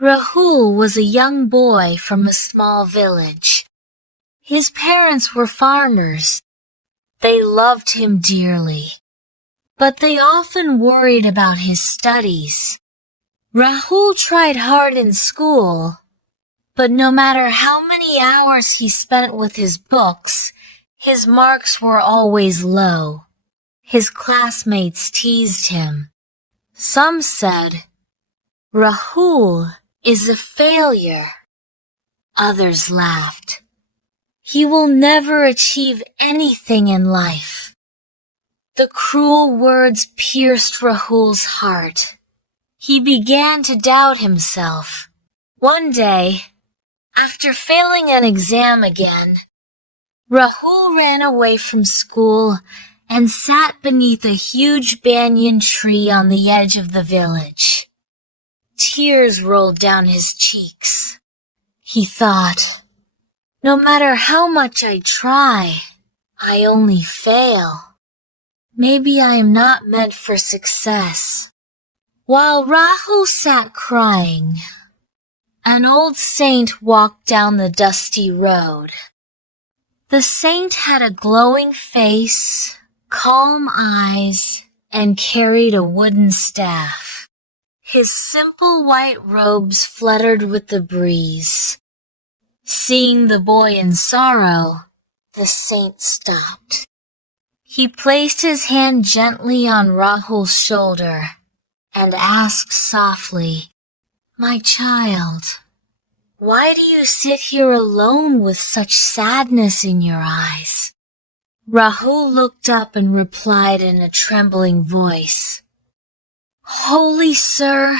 Rahul was a young boy from a small village. His parents were farmers. They loved him dearly, but they often worried about his studies. Rahul tried hard in school, but no matter how many hours he spent with his books, his marks were always low. His classmates teased him. Some said, "Rahul is a failure." Others laughed. He will never achieve anything in life. The cruel words pierced Rahul's heart. He began to doubt himself. One day, after failing an exam again, Rahul ran away from school and sat beneath a huge banyan tree on the edge of the village. Tears rolled down his cheeks. He thought, "No matter how much I try, I only fail. Maybe I am not meant for success." While Rahul sat crying, an old saint walked down the dusty road. The saint had a glowing face, calm eyes, and carried a wooden staff. His simple white robes fluttered with the breeze. Seeing the boy in sorrow, the saint stopped. He placed his hand gently on Rahul's shoulder and asked softly, "My child, why do you sit here alone with such sadness in your eyes?" Rahul looked up and replied in a trembling voice, "Holy Sir,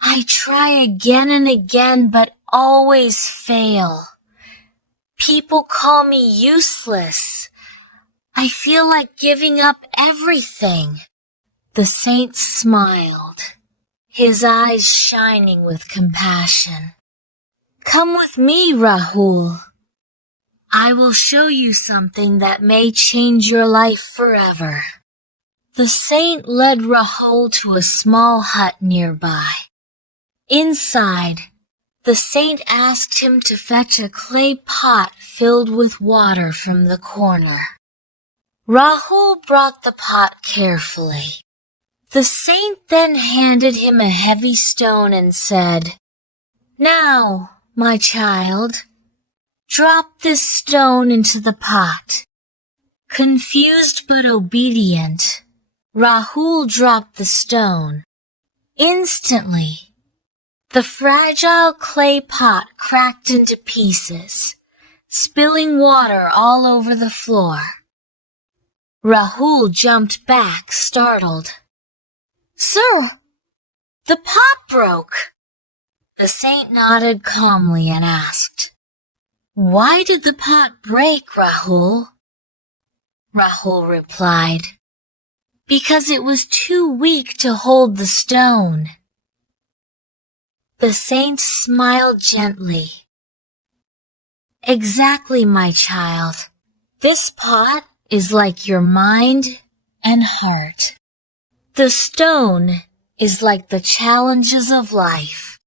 I try again and again but always fail. People call me useless. I feel like giving up everything." The saint smiled, his eyes shining with compassion. "Come with me, Rahul. I will show you something that may change your life forever." The saint led Rahul to a small hut nearby. Inside, the saint asked him to fetch a clay pot filled with water from the corner. Rahul brought the pot carefully. The saint then handed him a heavy stone and said, "Now, my child, drop this stone into the pot." Confused but obedient, Rahul dropped the stone. Instantly, the fragile clay pot cracked into pieces, spilling water all over the floor. Rahul jumped back, startled. "Sir, the pot broke." The saint nodded calmly and asked, "Why did the pot break, Rahul?" Rahul replied, "Because it was too weak to hold the stone." The saint smiled gently. "Exactly, my child. This pot is like your mind and heart. The stone is like the challenges of life.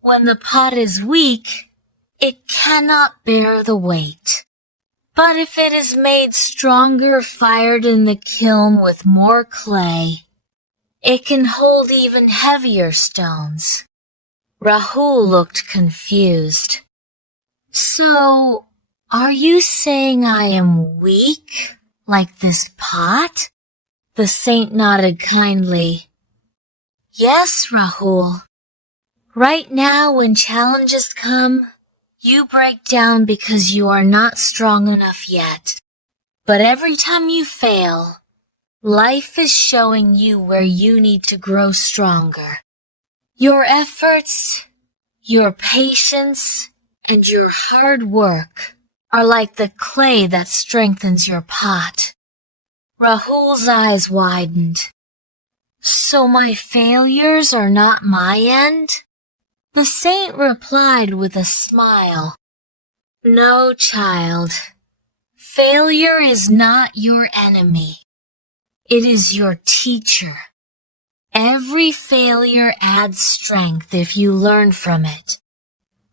When the pot is weak, it cannot bear the weight. But if it is made stronger, fired in the kiln with more clay, it can hold even heavier stones." Rahul looked confused. "So, are you saying I am weak, like this pot?" The saint nodded kindly. "Yes, Rahul. Right now, when challenges come, you break down because you are not strong enough yet. But every time you fail, life is showing you where you need to grow stronger. Your efforts, your patience, and your hard work are like the clay that strengthens your pot." Rahul's eyes widened. "So my failures are not my end?" The saint replied with a smile. "No, child. Failure is not your enemy. It is your teacher. Every failure adds strength if you learn from it.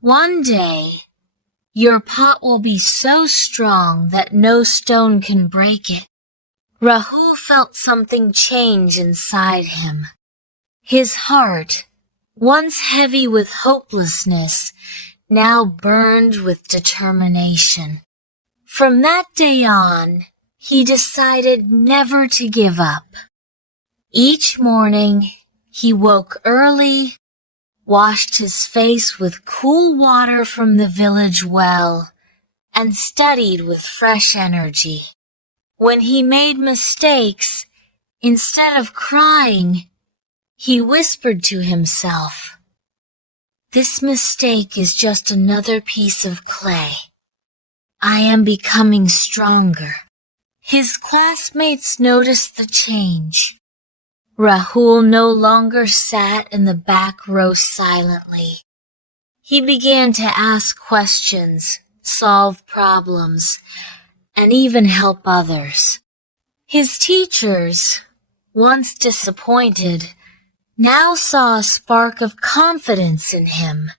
One day, your pot will be so strong that no stone can break it. Rahul felt something change inside him. His heart, once heavy with hopelessness, now burned with determination. From that day on, he decided never to give up. Each morning, he woke early, washed his face with cool water from the village well, and studied with fresh energy. When he made mistakes, instead of crying, he whispered to himself, "This mistake is just another piece of clay. I am becoming stronger." His classmates noticed the change. Rahul no longer sat in the back row silently. He began to ask questions, solve problems, and even help others. His teachers, once disappointed, now saw a spark of confidence in him.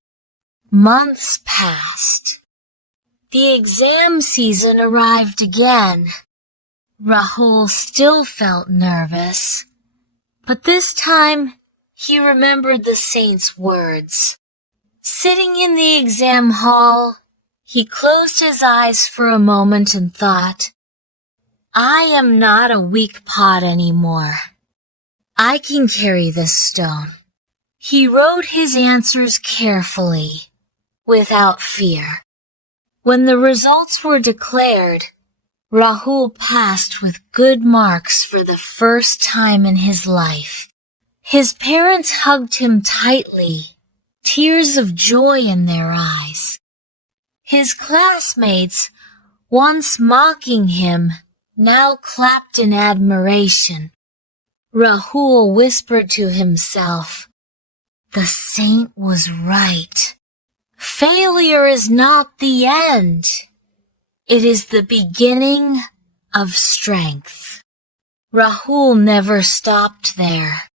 Months passed. The exam season arrived again. Rahul still felt nervous, but this time he remembered the saint's words. Sitting in the exam hall, he closed his eyes for a moment and thought, "I am not a weak pot anymore. I can carry this stone." He wrote his answers carefully, without fear. When the results were declared, Rahul passed with good marks for the first time in his life. His parents hugged him tightly, tears of joy in their eyes. His classmates, once mocking him, now clapped in admiration. Rahul whispered to himself, "The saint was right. Failure is not the end. It is the beginning of strength." Rahul never stopped there.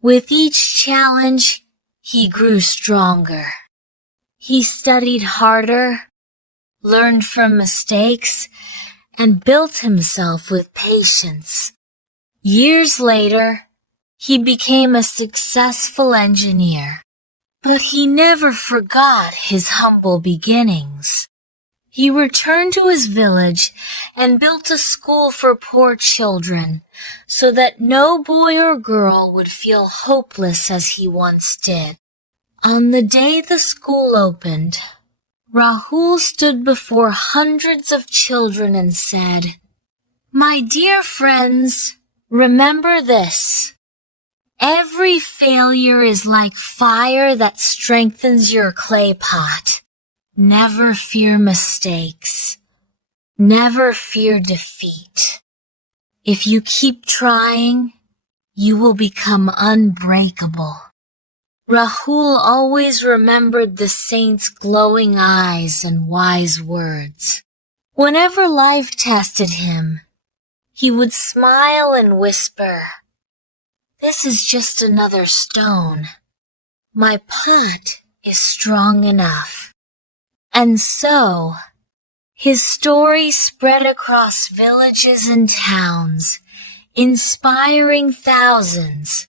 With each challenge, he grew stronger. He studied harder, learned from mistakes, and built himself with patience. Years later, he became a successful engineer, but he never forgot his humble beginnings. He returned to his village and built a school for poor children so that no boy or girl would feel hopeless as he once did. On the day the school opened, Rahul stood before hundreds of children and said, "My dear friends, remember this. Every failure is like fire that strengthens your clay pot. Never fear mistakes. Never fear defeat. If you keep trying, you will become unbreakable." Rahul always remembered the saint's glowing eyes and wise words. Whenever life tested him, he would smile and whisper, "This is just another stone. My pot is strong enough." And so, his story spread across villages and towns, inspiring thousands.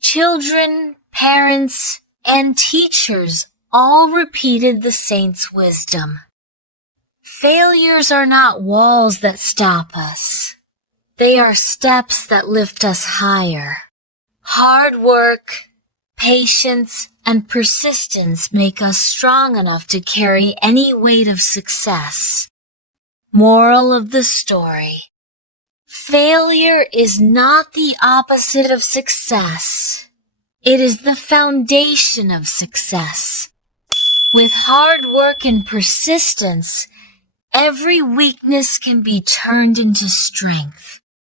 Children, parents, and teachers all repeated the saint's wisdom. Failures are not walls that stop us. They are steps that lift us higher. Hard work, patience, and persistence make us strong enough to carry any weight of success. Moral of the story: failure is not the opposite of success. It is the foundation of success. With hard work and persistence, every weakness can be turned into strength.